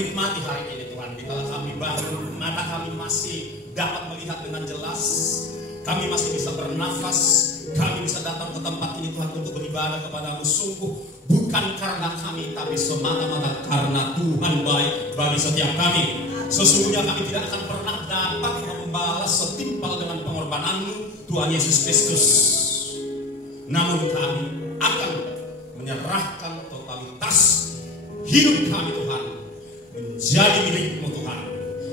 menikmati hari ini Tuhan. Di kala kami bangun, mata kami masih dapat melihat dengan jelas, kami masih bisa bernafas, kami bisa datang ke tempat ini Tuhan untuk beribadah kepadamu. Sungguh bukan karena kami, tapi semata-mata karena Tuhan baik bagi setiap kami. Sesungguhnya kami tidak akan pernah dapat membalas setimpal dengan pengorbananmu Tuhan Yesus Kristus. Namun kami akan menyerahkan totalitas hidup kami Tuhan menjadi milik-Mu Tuhan.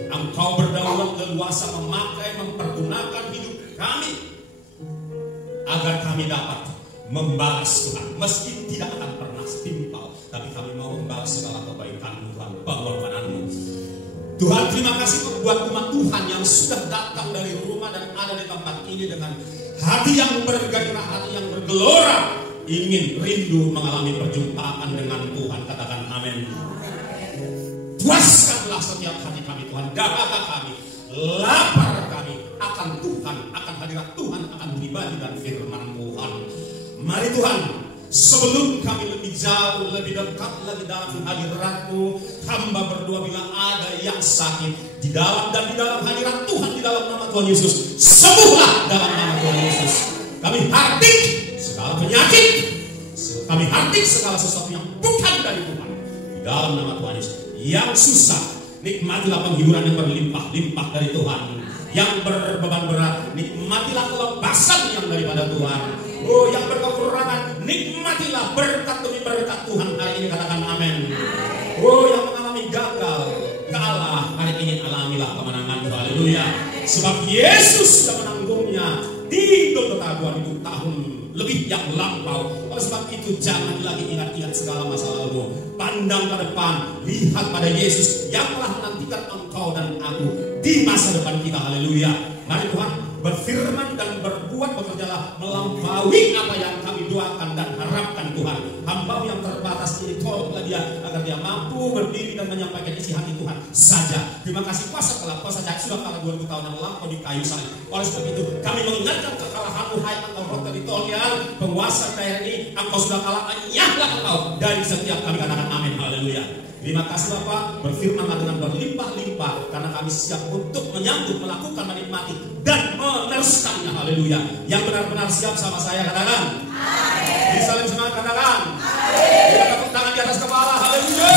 Engkau berdaulat leluasa memakai, mempergunakan hidup kami agar kami dapat membalas Tuhan. Meski tidak akan pernah setimpal, tapi kami mau membalas segala kebaikan Tuhan, pengorbanan-Mu. Tuhan, terima kasih buat umat Tuhan yang sudah datang dari rumah dan ada di tempat ini dengan hati yang bergairah, hati yang bergelora, ingin rindu mengalami perjumpaan dengan Tuhan. Katakan amin. Puaskanlah setiap hati kami Tuhan, dahaga kami, lapar kami akan Tuhan, akan hadirat Tuhan, akan pribadi dan firman Tuhan. Mari Tuhan, sebelum kami lebih jauh, lebih dekat lagi dalam hadirat-Mu, hamba berdoa bila ada yang sakit di dalam dan di dalam hadirat Tuhan, di dalam nama Tuhan Yesus, sembuhlah dalam nama Tuhan Yesus. Kami hardik segala penyakit, kami hardik segala sesuatu yang bukan dari Tuhan di dalam nama Tuhan Yesus. Yang susah, nikmatilah penghiburan yang berlimpah-limpah dari Tuhan. Yang berbeban berat, nikmatilah kelepasan yang daripada Tuhan. Oh, yang berkekurangan, nikmatilah berkat demi berkat Tuhan hari ini. Katakan amin. Oh, yang mengalami gagal, kalah, hari ini alamilah kemenangan. Haleluya. Sebab Yesus sudah menanggungnya di Golgota 2000 tahun lebih yang lampau. Oleh sebab itu jangan lagi ingat-ingat segala masa lalu. Pandang ke depan, lihat pada Yesus yang telah menantikan engkau dan aku di masa depan kita. Haleluya. Mari Tuhan berfirman dan berbuat, bekerjalah melampaui apa yang kami doakan dan harapkan Tuhan. Hamba yang terbatas ini tolonglah dia agar dia mampu berdiri dan menyampaikan isi hati Tuhan saja. Terima kasih kuasa telah kuasa saja sudah kalah 2000 tahun yang lampau di kayu salib. Oleh sebab itu kami mengingatkan kekalahanmu, hai engkau roh teritorial penguasa daerah ini, engkau sudah kalah, enyahlah engkau dari setiap kami. Katakan amin. Haleluya. Terima kasih Bapak, berfirmanlah dengan berlimpah-limpah karena kami siap untuk menyambut, melakukan, menikmati dan meneruskannya. Haleluya. Yang benar-benar siap sama saya katakan amin. Di saling semangat katakan amin. Kita tepuk tangan di atas kepala. Haleluya.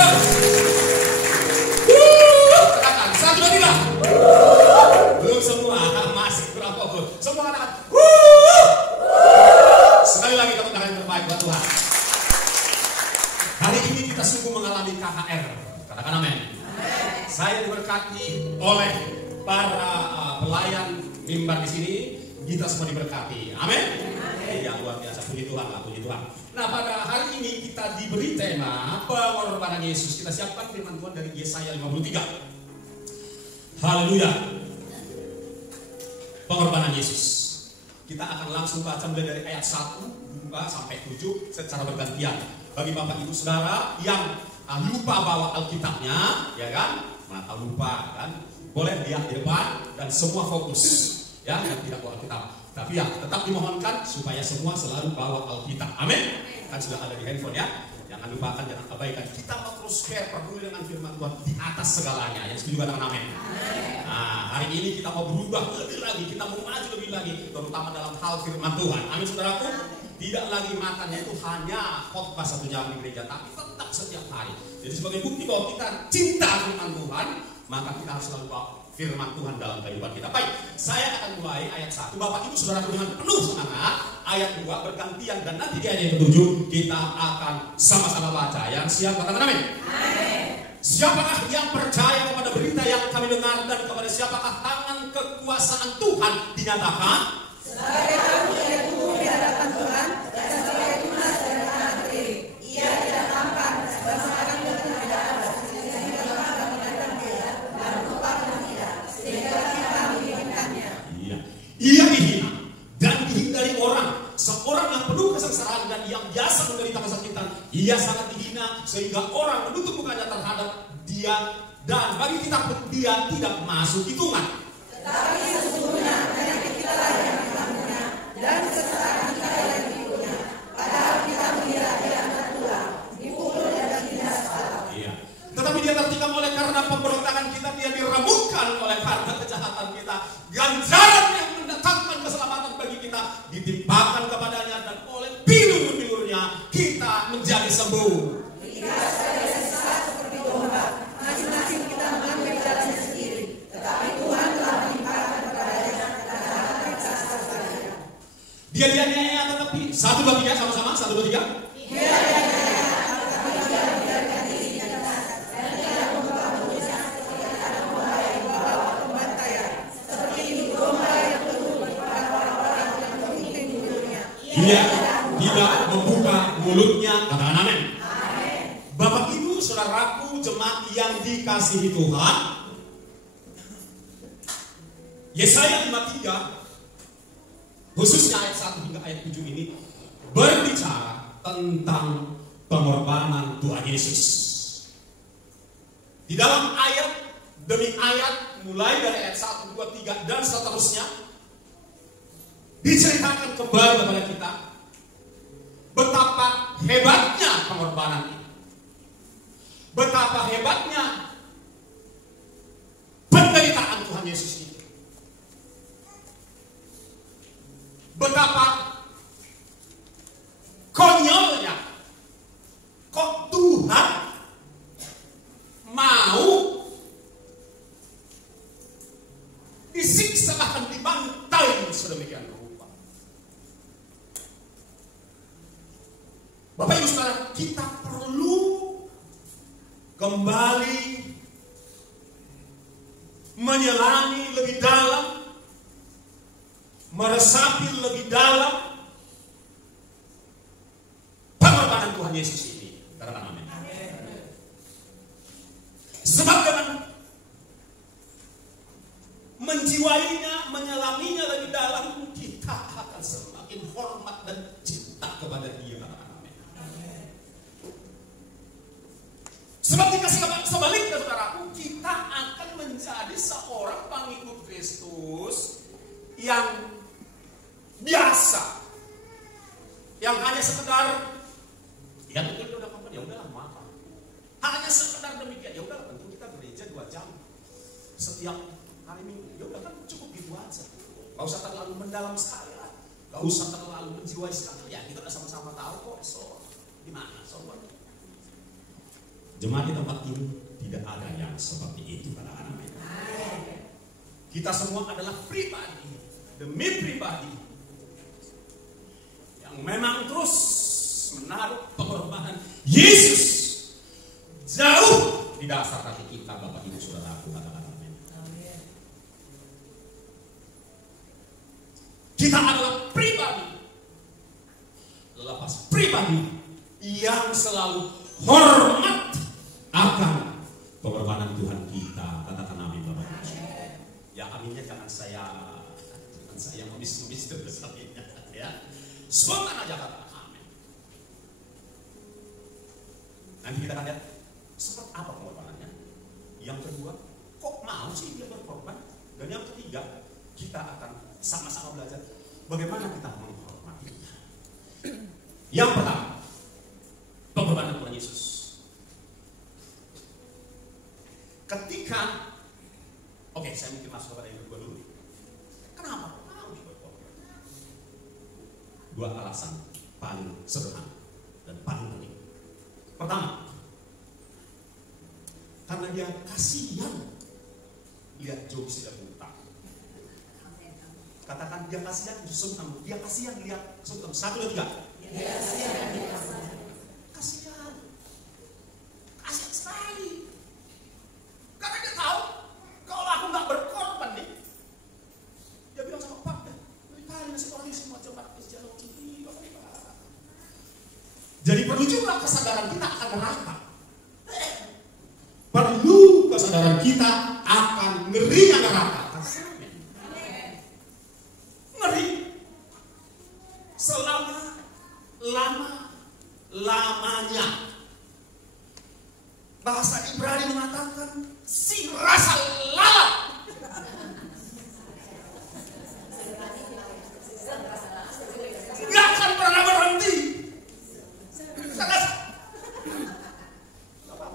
Katakan 1, 2, 3. Belum semua, masih kurang fokus. Semua katakan sekali lagi tepuk tangan yang terbaik buat Tuhan. Hari ini kita sungguh mengalami KHR. Katakan amin. Saya diberkati oleh para pelayan mimbar di sini. Kita semua diberkati. Amin. Yang luar biasa. Puji Tuhan lah, puji Tuhan. Nah, pada hari ini kita diberi tema pengorbanan Yesus. Kita siapkan firman Tuhan dari Yesaya 53. Haleluya. Pengorbanan Yesus. Kita akan langsung baca mulai dari ayat 1 sampai 7 secara bergantian. Bagi Bapak Ibu Saudara yang lupa bawa Alkitabnya, ya kan? Maka lupa kan? Boleh lihat di depan dan semua fokus, ya, yang tidak bawa Alkitab. Tapi ya tetap dimohonkan supaya semua selalu bawa Alkitab. Amin. Kan sudah ada di handphone ya. Jangan lupakan, jangan abaikan. Kita mau terus peduli dengan firman Tuhan di atas segalanya. Yang setuju katakan amin. Nah, hari ini kita mau berubah lebih lagi, kita mau maju lebih lagi, terutama dalam hal firman Tuhan. Amin saudaraku. Tidak lagi makannya itu hanya khotbah 1 jam di gereja, tapi tetap setiap hari. Jadi sebagai bukti bahwa kita cinta firman Tuhan, maka kita harus selalu bawa firman Tuhan dalam kehidupan kita. Baik, saya akan mulai ayat 1. Bapak Ibu Saudara dengan penuh semangat. Ayat 2 bergantian dan nanti di ayat yang ke-7 kita akan sama-sama baca. Yang siap katakan amin. Amin. Siapakah yang percaya kepada berita yang kami dengar dan kepada siapakah tangan kekuasaan Tuhan dinyatakan? Sebagai kamu yang tumbuh di hadapan Tuhan dan sebagai tunas dari tanah kering, ia tidak tampan, bahkan juga tidak ada, sehingga kami menentang dia dan melupakan dia, sehingga kita menginginkannya. Iya, ia dihina dan dihindari orang, seorang yang penuh kesengsaraan dan yang biasa menderita kesakitan. Ia sangat dihina sehingga orang menutup mukanya terhadap dia, dan bagi kita pun dia tidak masuk hitungan. Tetapi sesungguhnya penyakit kita lah yang kita punya dan kesengsaraan kita yang dipunya. Padahal kita mengira dia anak Tuhan, dipukul dan ditindas kepala. Iya. Tetapi dia tertikam oleh karena tetapi 1, 2, 3 sama-sama 1, 2, 3. Dia tidak membuka mulutnya, katakan amin. Bapak Ibu, saudaraku, jemaat yang dikasihi Tuhan, Yesaya 53 khususnya ayat 1 hingga ayat 7 ini berbicara tentang pengorbanan Tuhan Yesus. Di dalam ayat demi ayat, mulai dari ayat 1, 2, 3 dan seterusnya, diceritakan kembali kepada kita betapa hebatnya pengorbanan ini, betapa hebatnya penderitaan Tuhan Yesus ini, betapa konyolnya kok Tuhan mau disiksa bahkan dibantai sedemikian rupa. Bapak Ibu Saudara, kita perlu kembali menyelami lebih dalam, meresapi lebih dalam pengorbanan Tuhan Yesus ini. Katakan amin. Sebab dengan menjiwainya, menyelaminya lebih dalam, kita akan semakin hormat dan cinta kepada Dia. Amin. Sebab dikasih sebaliknya, saudaraku, kita akan menjadi seorang pengikut Kristus yang biasa, yang hanya sekedar ya betul udah kapan ya udah maaf, hanya sekedar demikian, ya udah tentu kita gereja 2 jam setiap hari Minggu, ya udah kan cukup gitu aja, nggak usah terlalu mendalam sekali lah, nggak usah terlalu menjiwai sekali, ya kita udah sama-sama tahu kok. So gimana sobat? Jemaat di tempat ini tidak ada yang seperti itu pada anak-anak. Kita semua adalah pribadi demi pribadi yang memang terus menaruh pengorbanan Yesus jauh di dasar hati kita, Bapak Ibu Saudaraku, katakan amin. Kita adalah pribadi, lepas pribadi yang selalu hormat akan pengorbanan Tuhan kita, katakan amin, Bapak Ibu. Ya aminnya jangan saya ngemis-ngemis terus aminnya, ya. Spontan aja katakan amin. Nanti kita akan lihat seperti apa pengorbanannya. Yang kedua, kok mau sih dia berkorban? Dan yang ketiga, kita akan sama-sama belajar bagaimana kita menghormatinya. Yang pertama, pengorbanan Tuhan Yesus. Ketika, oke, saya mungkin masuk kepada yang kedua dulu. Kenapa mau berkorban? 2 alasan paling sederhana dan paling penting. Pertama, karena dia kasihan lihat Job tidak berhutang. Katakan dia kasihan justru kamu. Dia kasihan lihat Job. 1, 2, 3. Dia kasihan. Kasihan. Kasihan sekali. Karena dia tahu kalau aku nggak berkorban nih, dia bilang sama Pak, berikan nasib orang ini semua coba jalan ini, Bapak. Jadi perlu juga kesadaran kita akan neraka. Perlu kesadaran kita akan ngerinya neraka. Ngeri. Selama lamanya. Bahasa Ibrani mengatakan si rasa lalat. Gak akan pernah berhenti.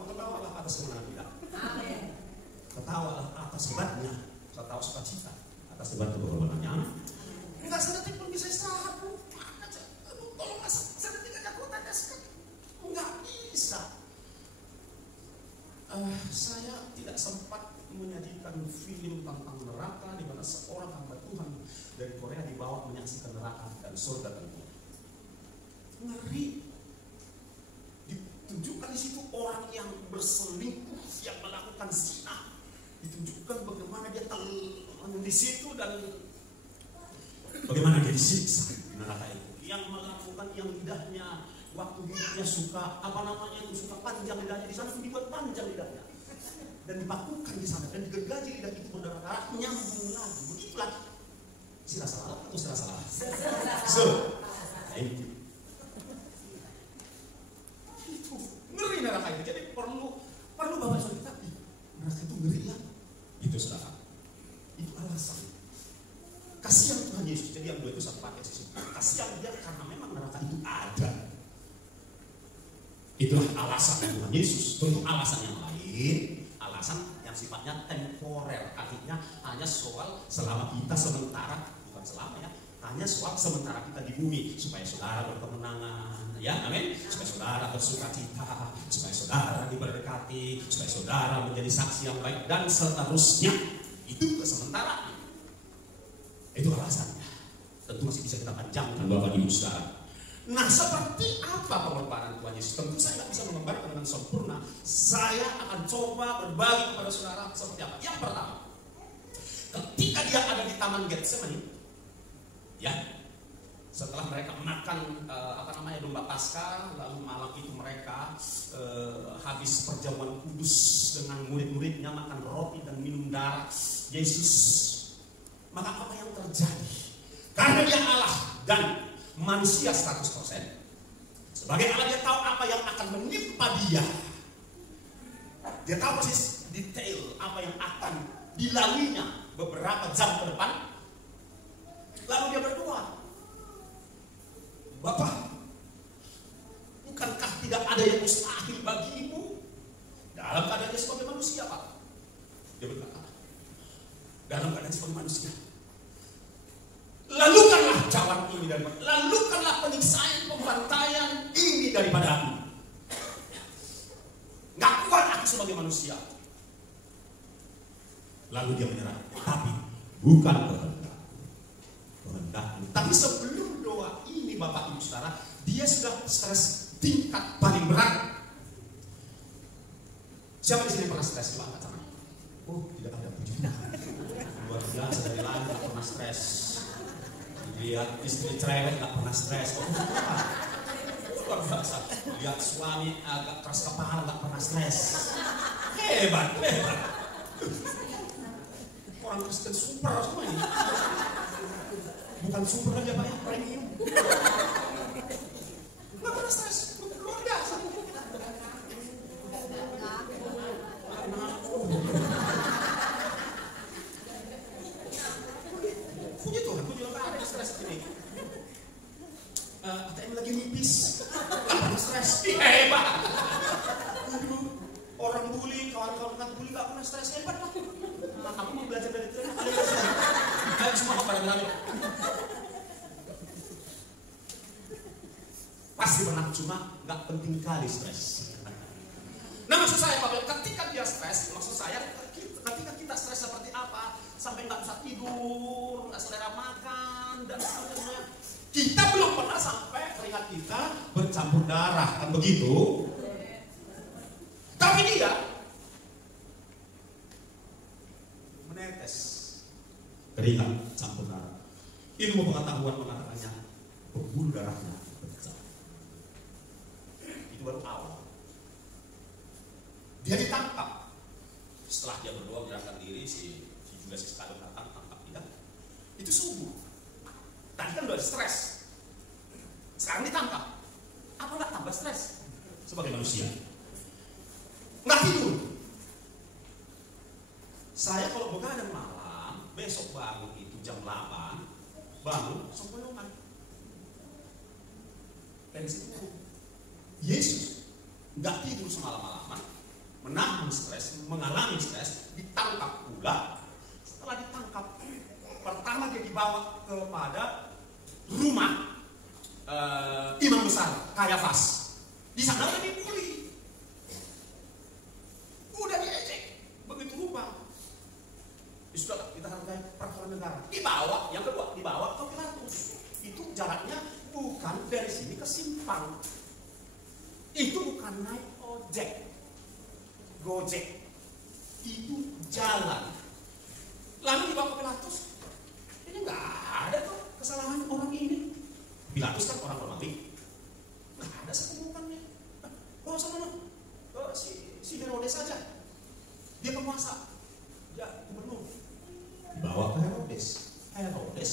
Ketawalah atas kemenangan kita. Ketawalah atas hebatnya. Saya tahu sukacita atas hebat pengorbanannya. Enggak sedetik pun bisa istirahat. Tolong sedetik aja aku tanya sekali. Enggak bisa. Saya tidak sempat menyajikan film tentang neraka di mana seorang hamba Tuhan dari Korea dibawa menyaksikan neraka dan surga tentu. Ngeri. Ditunjukkan di situ orang yang berselingkuh, yang melakukan zina. Ditunjukkan bagaimana dia di situ dan bagaimana dia disiksa di neraka itu. Yang melakukan yang lidahnya waktu hidupnya suka suka panjang lidahnya, di sana dibuat panjang lidahnya dan dipakukan di sana dan digergaji lidah itu berdarah-darah, nyambung lagi. Begitulah. Sila salah atau sila salah? Itu ngeri neraka itu. Jadi perlu Bapak Saudara kita, neraka itu ngeri ya. Itu saudara. Itu alasan. Kasihan Tuhan Yesus. Jadi yang dua itu satu paket sih. Kasihan dia karena memang neraka itu ada. Itulah alasan Tuhan Yesus. Tentu alasan yang lain, alasan yang sifatnya temporer, artinya hanya soal selama kita sementara, bukan selama ya, hanya soal sementara kita di bumi, supaya saudara berkemenangan, ya, amin. Supaya saudara bersuka cita, supaya saudara diberkati, supaya saudara menjadi saksi yang baik dan seterusnya. Itu sementara. Itu alasannya. Tentu masih bisa kita panjangkan Bapak Ibu Saudara. Nah, seperti apa pengorbanan Tuhan Yesus? Tentu saya tidak bisa menggambarkan dengan sempurna. Saya akan coba berbagi kepada saudara seperti apa. Yang pertama, ketika dia ada di Taman Getsemani, ya, setelah mereka makan domba Paskah, lalu malam itu mereka habis perjamuan kudus dengan murid-muridnya, makan roti dan minum darah Yesus. Maka apa yang terjadi? Karena dia Allah dan manusia 100%. Sebagai Allah dia tahu apa yang akan menimpa dia. Dia tahu persis detail apa yang akan dilaluinya beberapa jam ke depan. Lalu dia berdoa, Bapak, bukankah tidak ada yang mustahil bagimu? Dalam keadaan dia sebagai manusia, Pak. Dia berkata, dalam keadaan sebagai manusia, lalukanlah cawan ini daripada, lalukanlah penyiksaan, pembantaian ini daripada aku. Gak kuat aku sebagai manusia. Lalu dia menyerah, tapi bukan kehendakmu. Tapi sebelum doa ini Bapak Ibu Saudara, dia sudah stres tingkat paling berat. Siapa di sini pernah stres? Coba angkat tangan. Oh, tidak ada, puji Tuhan. Luar biasa, dari lahir gak pernah stres. Lihat istri cerewet gak pernah stres. Oh, luar biasa. Lihat suami agak keras kepala gak pernah stres. Hebat. Orang Kristen super semua ini. Bukan super aja Pak ya, premium. Gak pernah stres. Luar biasa. Puji Tuhan, gue juga gak ada stres gini. ATM lagi nipis, gak pernah stres. Hebat. Aduh, orang bully, kawan-kawan bully gak pernah stres. Hebat Pak. Nah, kamu mau belajar dari trainer? Ayo semua pada berani. Pasti pernah, cuma gak penting kali stres. Nah, maksud saya Pak, ketika dia stres, maksud saya ketika kita stres seperti apa, sampai nggak bisa tidur, nggak selera makan dan sebagainya, kita belum pernah sampai keringat kita bercampur darah, kan begitu? Tapi dia menetes keringat campur darah. Ilmu pengetahuan mengatakannya pembuluh darahnya pecah. Itu baru awal. Dia ditangkap. Setelah dia berdoa menyerahkan diri, si Judas Iskariot datang tangkap dia. Itu subuh. Tadi kan udah stres. Sekarang ditangkap. Apa nggak tambah stres sebagai manusia? Nggak tidur. Saya kalau begadang malam, besok bangun itu jam 8, bangun sempoyongan. Tensi turun. Yesus nggak tidur semalam-malaman, menahan stres, mengalami stres, ditangkap pula. Setelah ditangkap, pertama dia dibawa kepada rumah imam besar Kayafas. Di sana udah dibully, udah diejek, begitu rupa. Sudah kita hargai peraturan negara. Dibawa, yang kedua dibawa ke Pilatus. Itu jaraknya bukan dari sini ke sini. numpang. Itu bukan naik ojek, gojek. Itu jalan. Lalu dibawa ke Pilatus. Ini nggak ada tuh kesalahan orang ini. Pilatus kan orang Romawi. Nggak ada sepungutannya. Oh sama si Herodes saja. Dia penguasa. Dia gubernur. Dibawa ke Herodes. Herodes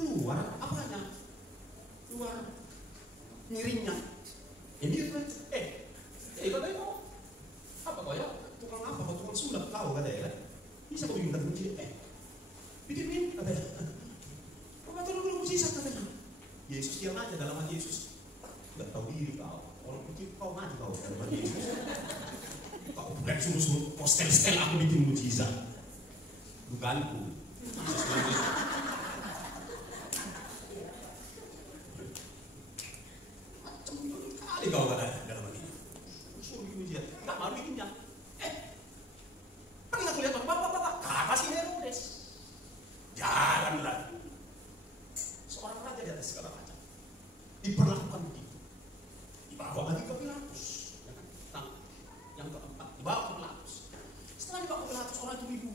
keluar apanya? Keluar miringnya. Ini itu katanya apa kau ya? Tukang apa? Tukang sulap kau katanya kan? Bisa kau bikin kunci? Bikin katanya. Apa tolong mujizat katanya? Yesus diam aja dalam hati Yesus. Gak tahu diri kau. Orang pikir kau mati kau dalam hati Yesus. Kau bukan suruh postel-stel aku bikin mujizat. Bukanku. Macam kali kau katanya dalam hati. Suruh bikin mujizat. Gak mau bikinnya. Pernah aku lihat bapak. Kata si Herodes. Jalanlah. Seorang raja di atas segala macam. Diperlakukan begitu. Dibawa lagi ke Pilatus. Yang keempat, dibawa ke Pilatus. Setelah dibawa ke Pilatus, orang itu ribu.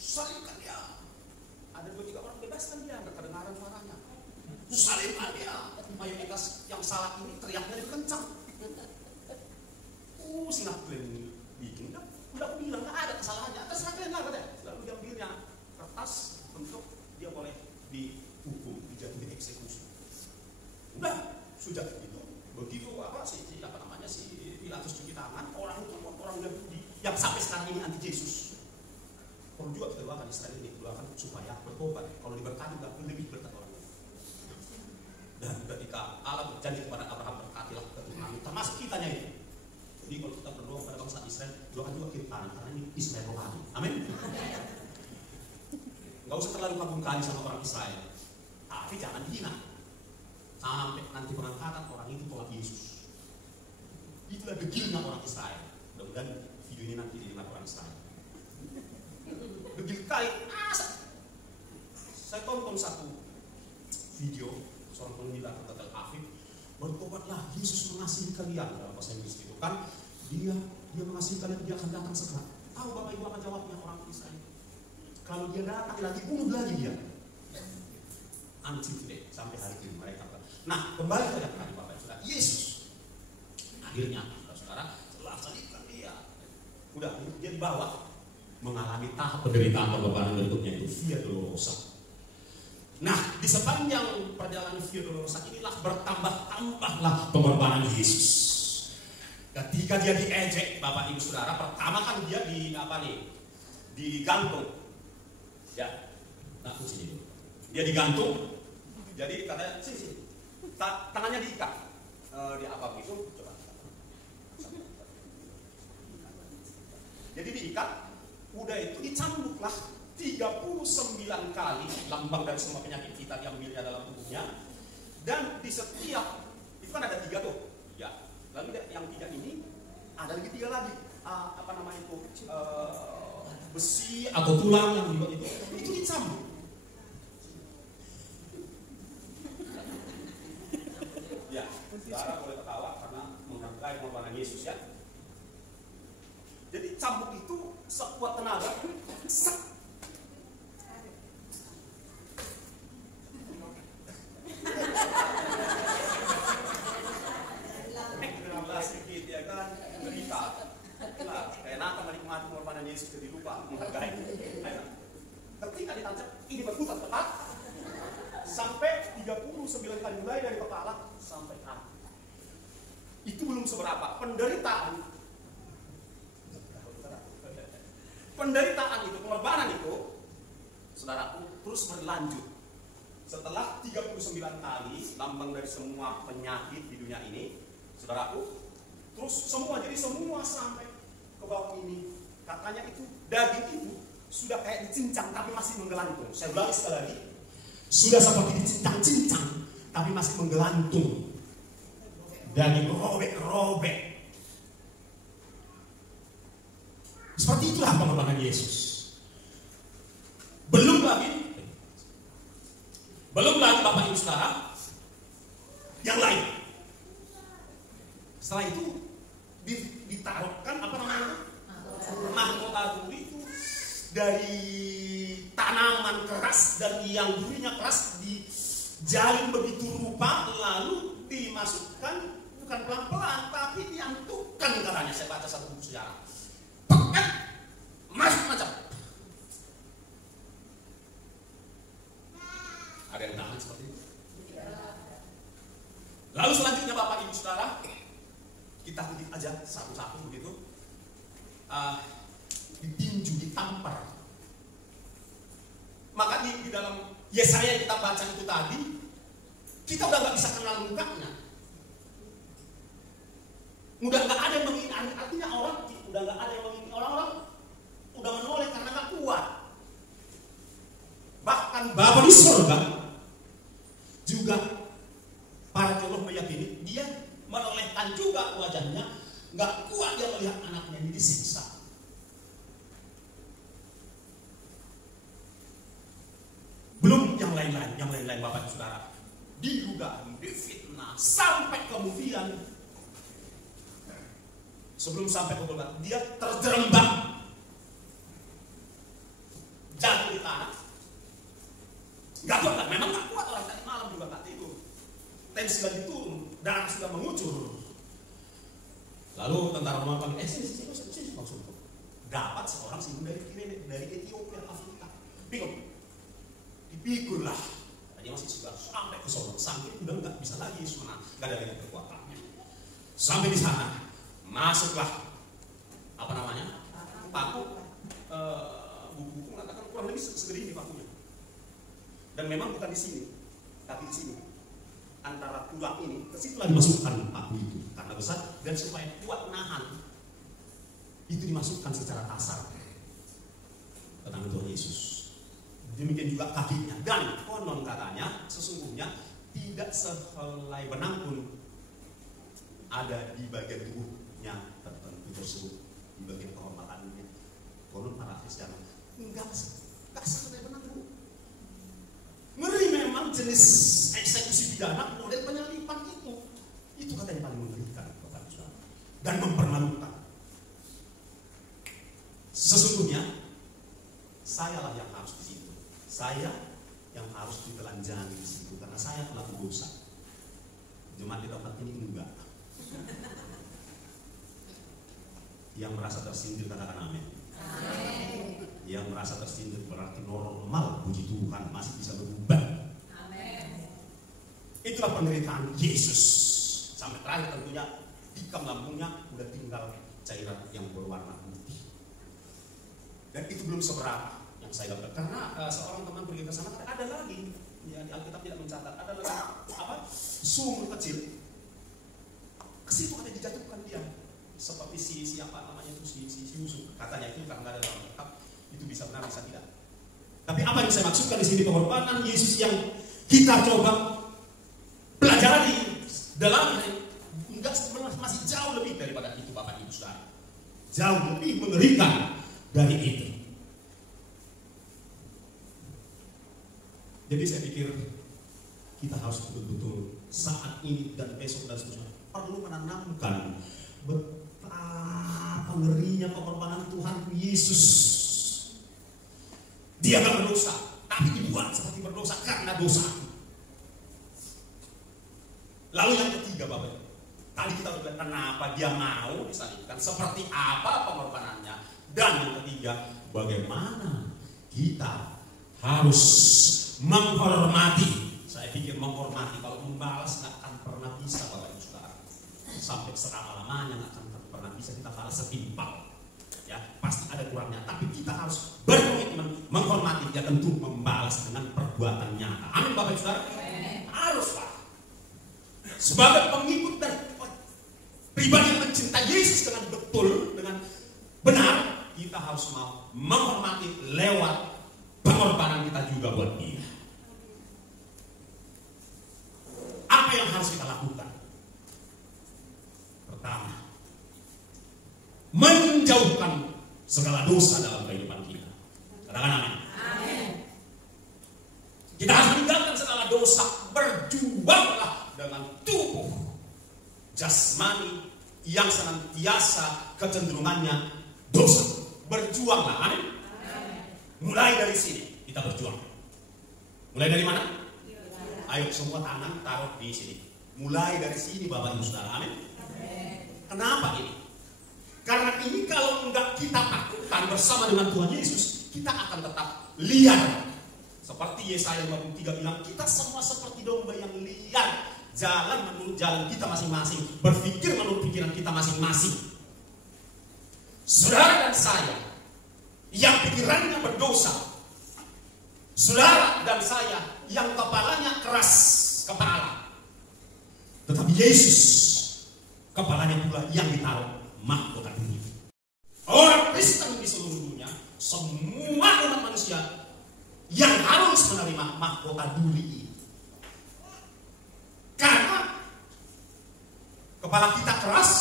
Salibkan dia. Ada 2-3 orang bebaskan dia, nggak kedengaran suaranya. Salibkan dia. Mayoritas yang salah ini teriaknya lebih kencang. Sinap kalian bikin kan? Udah aku bilang nggak ada kesalahannya. Terserah kalian lah katanya. Lalu diambilnya kertas untuk dia boleh dihukum, dijatuhi dieksekusi. Udah, sudah begitu. Begitu si Pilatus cuci tangan, orang Yahudi yang sampai sekarang ini anti Yesus. Kalau juga kita doakan Israel ini, doakan supaya bertobat. Kalau diberkati lebih berkat orang. Dan ketika Allah berjanji kepada Abraham, berkatilah keturunan, termasuk kitanya ini. Jadi kalau kita berdoa kepada bangsa Israel, doakan juga kita, karena ini Israel rohani. Amin. Gak usah terlalu kagum-kagum sama orang Israel, tapi jangan dihina. Sampai nanti pengangkatan orang itu tolak Yesus. Itulah degilnya orang Israel. Mudah-mudahan video ini nanti didengar orang Israel. Degil kali. Saya tonton satu video seorang penggila terkenal Afif. Bertobatlah, Yesus mengasihi kalian. Dalam bahasa Inggris itu kan dia mengasihi kalian, dia akan datang segera. Tahu Bapak Ibu apa jawabnya orang Israel? Kalau dia datang lagi, bunuh lagi dia. Until today, sampai hari ini mereka. Nah, kembali kepada tadi Bapak Ibu Saudara, Yesus akhirnya, saudara, setelah salibkan dia, udah dia dibawa mengalami tahap penderitaan pengorbanan bentuknya itu Via Dolorosa. Nah, di sepanjang perjalanan Via Dolorosa inilah bertambah-tambahlah pengorbanan Yesus. Ketika dia diejek, Bapak Ibu Saudara, pertama kan dia digantung. Ya, nah sini dulu. Dia digantung. Jadi katanya sini. Tangannya diikat. Di apa begitu? Coba. Jadi diikat. Udah itu dicambuklah 39 kali lambang dari semua penyakit kita diambilnya dalam tubuhnya. Dan di setiap itu kan ada 3 tuh. Ya. Lalu yang 3 ini ada lagi 3 lagi. Apa namanya itu? Besi atau tulang yang dibuat itu dicambuk. Ya, saudara boleh ketawa karena menghargai pengorbanan Yesus ya. Jadi cambuk itu sekuat tenaga. Sedikit ya kan, berita. Kayak nakal menikmati pengorbanan Yesus jadi lupa menghargai. Ketika ditancap, ini berputar tepat sampai 39 kali, mulai dari kepala sampai kaki. Itu belum seberapa. Penderitaan itu, pengorbanan itu, saudaraku, terus berlanjut. Setelah 39 kali lambang dari semua penyakit di dunia ini, saudaraku, terus semua, jadi semua sampai ke bawah ini. Katanya itu daging itu sudah kayak dicincang tapi masih menggelantung. Saya ulangi sekali lagi, sudah seperti dicincang-cincang tapi masih menggelantung. Daging robek-robek. Seperti itulah pengorbanan Yesus. Belum lagi Bapak Ibu Saudara, yang jagung itu dari tanaman keras dan yang durinya keras dijalin begitu rupa, lalu dimasukkan bukan pelan-pelan tapi diantukkan katanya. Saya baca satu buku sejarah. Pekat masuk macam. Ada yang tahan seperti itu. Lalu selanjutnya Bapak Ibu Saudara, kita kutip aja satu-satu begitu. Ditinju, ditampar. Maka di dalam Yesaya yang kita baca itu tadi, kita udah nggak bisa kenal mukanya. Udah nggak ada yang mengingini, artinya udah nggak ada yang mengingini, orang-orang udah menoleh karena nggak kuat. Bahkan Bapa di surga juga para teolog meyakini dia menolehkan juga wajahnya, nggak kuat dia melihat anaknya ini disiksa. Belum yang lain-lain Bapak dan Saudara, diduga, difitnah, sampai kemudian sebelum sampai ke Golgota dia terjerembab jatuh di tanah. Nggak kuat, memang nggak kuat, orang tadi malam juga nggak tidur, tensi lagi turun, darah sudah mengucur. Lalu tentara Romawi panggil, sini maksudku. Dapat seorang singgul dari Ethiopia, Afrika. Bingung, dipikirlah. Dia masih sudah sampai ke sana, sampai udah nggak bisa lagi Yesus menang, nggak ada lagi kekuatannya. Sampai di sana, masuklah apa namanya? Paku. Buku mengatakan kurang lebih segede ini pakunya. Dan memang bukan di sini, tapi di sini. Antara tulang ini, ke situlah dimasukkan paku itu karena besar dan supaya kuat nahan. Itu dimasukkan secara kasar ke tangan Tuhan Yesus. Demikian juga kakinya. Dan konon katanya sesungguhnya tidak sehelai benang pun ada di bagian tubuhnya tertentu tersebut, di bagian kehormatannya. Konon para Kristen enggak sehelai benang pun. Ngeri memang jenis eksekusi pidana model penyalipan itu. Itu katanya paling mengerikan Bapak Saudara dan mempermalukan. Sesungguhnya sayalah yang harus di situ. Saya yang harus ditelanjangi di situ karena saya pelaku dosa. Jemaat di tempat ini enggak. Yang merasa tersindir katakan amin. Amin. Yang merasa tersindir berarti normal, puji Tuhan, masih bisa berubah. Amin. Itulah penderitaan Yesus. Sampai terakhir tentunya tikam lambungnya udah tinggal cairan yang berwarna putih. Dan itu belum seberapa yang saya dapat. Karena seorang teman pergi ke sana, ada lagi, ya, di Alkitab tidak mencatat, ada lagi sumur kecil. Ke situ ada dijatuhkan dia. Seperti siapa namanya itu si Yusuf. Katanya itu karena ada dalam Alkitab. Itu bisa benar, bisa tidak. Tapi apa yang saya maksudkan di sini, pengorbanan Yesus yang kita coba pelajari dalamnya enggak masih jauh lebih daripada itu Bapak Ibu Saudara. Jauh lebih mengerikan dari itu. Jadi saya pikir kita harus betul-betul saat ini dan besok dan seterusnya perlu menanamkan betapa ngerinya pengorbanan Tuhan Yesus. Dia gak berdosa, tapi dibuat seperti berdosa karena dosa. Lalu yang ketiga Bapak, tadi kita sudah bilang kenapa dia mau disalibkan, seperti apa pengorbanannya. Dan yang ketiga, bagaimana kita harus menghormati. Saya pikir menghormati, kalau membalas gak akan pernah bisa Bapak Ibu Saudara. Sampai selama-lamanya gak akan pernah bisa kita balas setimpal. Ya, pasti ada kurangnya, tapi kita harus berkomitmen menghormati, ya tentu membalas dengan perbuatan nyata. Amin Bapak Ibu Saudara. Haruslah sebagai pengikut dan pribadi yang mencintai Yesus dengan betul, dengan benar, kita harus mau menghormati lewat pengorbanan kita juga buat dia. Apa yang harus kita lakukan? Pertama, menjauhkan segala dosa dalam kehidupan kita. Katakan amin. Amin. Kita harus meninggalkan segala dosa. Berjuanglah dengan tubuh jasmani yang senantiasa kecenderungannya dosa. berjuanglah. Amin. Mulai dari sini kita berjuang. Mulai dari mana? Ayo semua tangan taruh di sini. Mulai dari sini Bapak Ibu Saudara. Amin. Kenapa ini? Karena ini kalau enggak kita lakukan bersama dengan Tuhan Yesus, kita akan tetap liar. Seperti Yesaya 53 bilang, kita semua seperti domba yang liar, jalan menurut jalan kita masing-masing, berpikir menurut pikiran kita masing-masing. Saudara dan saya yang pikirannya berdosa, saudara dan saya yang kepalanya keras kepala, tetapi Yesus kepalanya pula yang ditaruh mahkota dunia. Orang Kristen di seluruh dunia, semua umat manusia yang harus menerima mahkota duri ini. Karena kepala kita keras.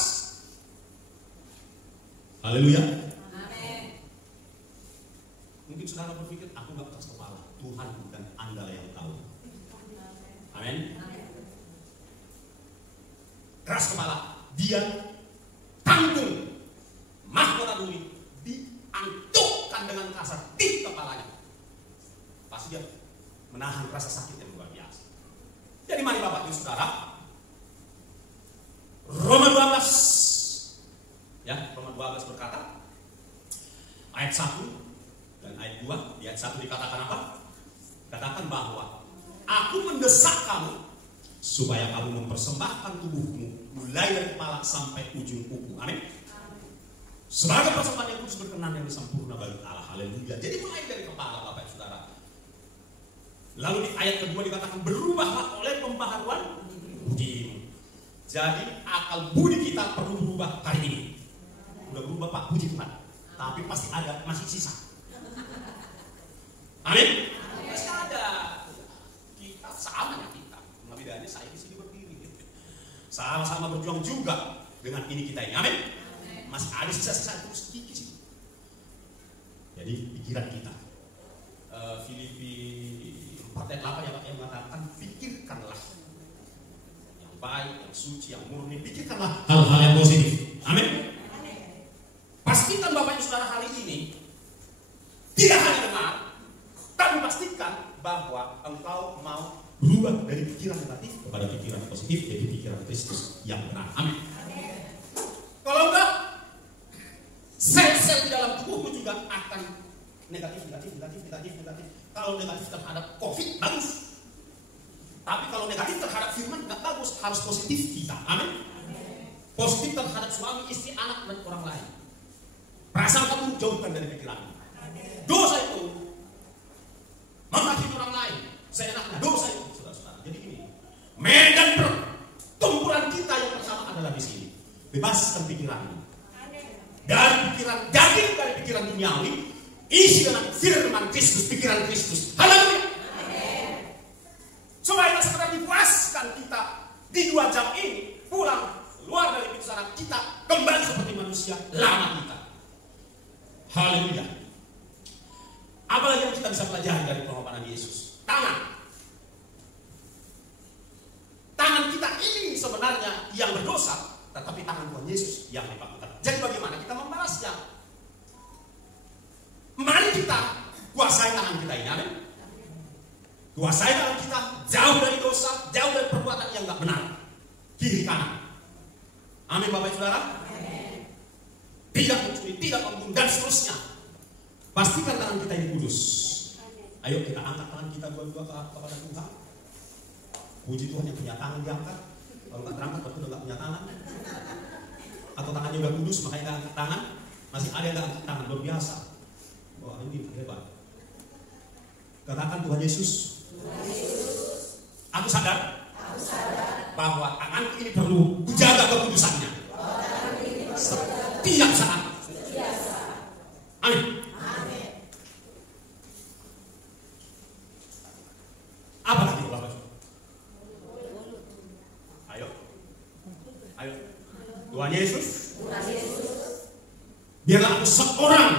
Haleluya. Amin. Mungkin saudara berpikir, aku gak keras kepala. Tuhan dan Anda yang tahu. Amin. Keras kepala. Dia tanggung mahkota duri diantukkan dengan kasar di kepalanya. Pasti dia menahan rasa sakit yang luar biasa. Jadi mari Bapak Ibu Saudara, Roma 12 ya, Roma 12 berkata ayat 1 dan ayat 2. Di ayat 1 dikatakan apa? Katakan bahwa aku mendesak kamu supaya kamu mempersembahkan tubuhmu mulai dari kepala sampai ujung kuku. Amin. Sebagai persembahan yang kudus berkenan yang sempurna bagi Allah. Haleluya. Jadi mulai dari kepala Bapak Ibu Saudara. Lalu di ayat kedua dikatakan berubahlah oleh pembaharuan budimu. Jadi akal budi kita perlu berubah hari ini. Udah berubah Pak, puji Tuhan. Tapi pasti ada, masih sisa. Amin. Masih ada. Kita sama ya kita. Bedanya saya di sini berdiri. Sama-sama berjuang juga dengan ini kita ini. Amin. Masih ada sisa-sisa itu sedikit sih. Jadi pikiran kita. Filipi 4 ayat 8 yang mengatakan pikirkanlah yang baik, yang suci, yang murni. Pikirkanlah hal-hal yang positif. Amin. Pastikan Bapak Ibu Saudara hari ini tidak hanya dengar, tapi pastikan bahwa engkau mau berubah dari pikiran negatif kepada pikiran positif, jadi pikiran Kristus yang benar. Amin. Kalau enggak, sel-sel di dalam tubuhmu juga akan negatif. Kalau negatif terhadap COVID, bagus. Tapi kalau negatif terhadap firman, enggak bagus. Harus positif kita. Amin. Positif terhadap suami, istri, anak, dan orang lain. Perasaan kamu jauhkan dari pikiranmu. Dosa itu menghakimi orang lain seenaknya. Dosa itu, saudara-saudara. Jadi ini medan pertempuran kita yang pertama adalah di sini. Bebaskan pikiranmu dari pikiran daging, dari pikiran duniawi. Isi dengan firman Kristus, pikiran Kristus. Haleluya. Supaya segera dipuaskan kita di 2 jam ini, pulang keluar dari pintu sana, kita kembali seperti manusia lama kita. Haleluya. Apalagi yang kita bisa pelajari dari pengorbanan Yesus? Tangan kita ini sebenarnya yang berdosa, tetapi tangan Tuhan Yesus yang dipakukan. Jadi bagaimana kita membalasnya? Mari kita kuasai tangan kita ini. Amin. Kuasai tangan kita jauh dari dosa, jauh dari perbuatan yang tidak benar. Kiri kanan. Amin Bapak Ibu Saudara. Tidak mencuri, tidak membunuh, dan seterusnya. Pastikan tangan kita ini kudus. Ayo kita angkat tangan kita dua-dua kepada Tuhan. Puji Tuhan yang punya tangan diangkat. Kalau nggak terangkat, waktu udah nggak punya tangan. Atau tangannya udah kudus, makanya nggak angkat tangan. Masih ada yang nggak angkat tangan, luar biasa. Wah ini hebat. Katakan Tuhan Yesus. Aku sadar bahwa tanganku ini perlu kujaga kekudusannya. Setiap saat. Amin. Apa lagi Bapak? Ayo. Tuhan Yesus. Biarlah aku seorang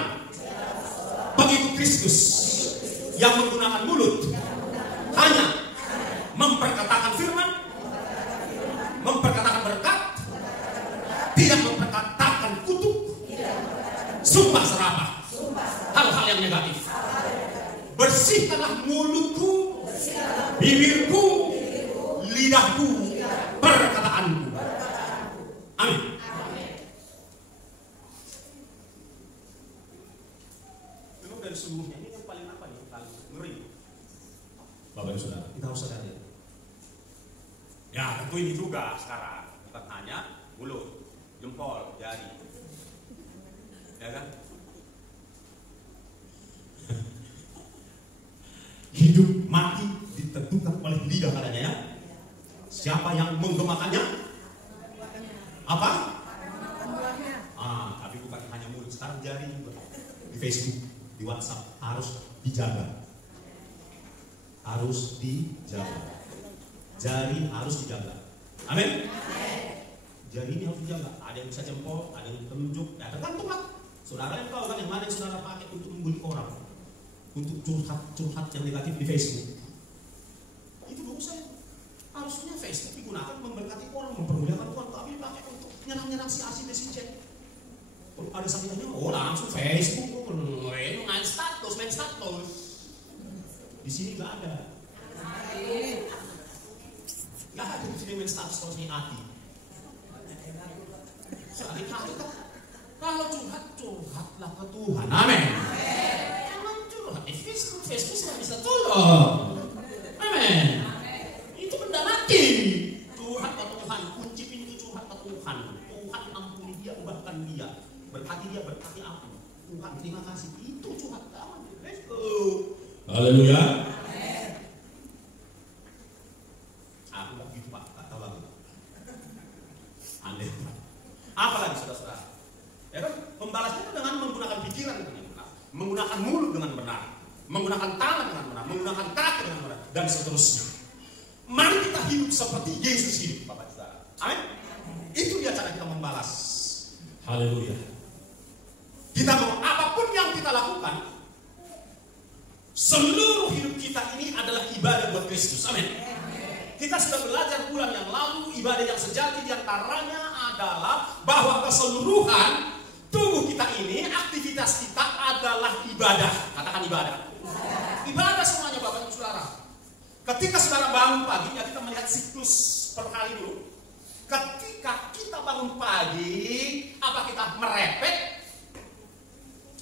pengikut Kristus yang menggunakan mulut hanya memperkatakan firman, memperkatakan berkat, tidak memperkatakan kutuk, sumpah serapah. yang negatif. Bersihkanlah mulutku, bibirku, lidahku, perkataanku. Amin. Memang dari seluruhnya ini yang paling apa nih? Paling ngeri. Bapak dan Saudara, kita harus sadari. Ya, tentu ini juga sekarang bukan hanya mulut, jempol, jari. Ya kan? Hidup mati ditentukan oleh lidah katanya ya. Siapa yang menggemakannya? Apa? Tapi bukan hanya mulut, sekarang jari juga. Di Facebook, di WhatsApp harus dijaga. Harus dijaga. Jari harus dijaga. Amin. Jari ini harus dijaga. Ada yang bisa jempol, ada yang telunjuk. Ya tergantung lah. Saudara yang tahu kan yang mana yang saudara pakai untuk membuli orang, untuk curhat yang negatif di Facebook. Itu dosa. Harusnya Facebook digunakan memberkati orang, mempermuliakan Tuhan. Tapi dipakai untuk nyerang si A, si B, si C. Kalau ada sakitannya, langsung Facebook, main status. Di sini nggak ada. Nggak ada di sini main status kalau ini hati. Sekali-kali kalau curhatlah ke Tuhan. Amin. Jangan curhat di Facebook nggak bisa tolong. Amin. Itu benda mati. Curhat ke Tuhan, kunci pintu curhat ke Tuhan. Tuhan ampuni dia, ubahkan dia. Berkati dia, berkati aku. Tuhan terima kasih. Itu curhat kawan. Let's go. Haleluya. Aku nggak gitu Pak, nggak tahu lagi. Aneh. Apa lagi saudara-saudara? Ya kan, membalasnya itu dengan menggunakan pikiran dengan benar, menggunakan mulut dengan benar, menggunakan tangan dengan benar, menggunakan kaki dengan benar, dan seterusnya. Mari kita hidup seperti Yesus hidup, Bapak Saudara. Amin. Itu dia cara kita membalas. Haleluya. Kita mau apapun yang kita lakukan, seluruh hidup kita ini adalah ibadah buat Kristus. Amin. Kita sudah belajar bulan yang lalu, ibadah yang sejati diantaranya adalah bahwa keseluruhan tubuh kita ini, aktivitas kita adalah ibadah. Katakan ibadah. Ibadah semuanya Bapak Ibu Saudara. Ketika saudara bangun pagi, ya kita melihat siklus per hari dulu. Ketika kita bangun pagi, apa kita merepet,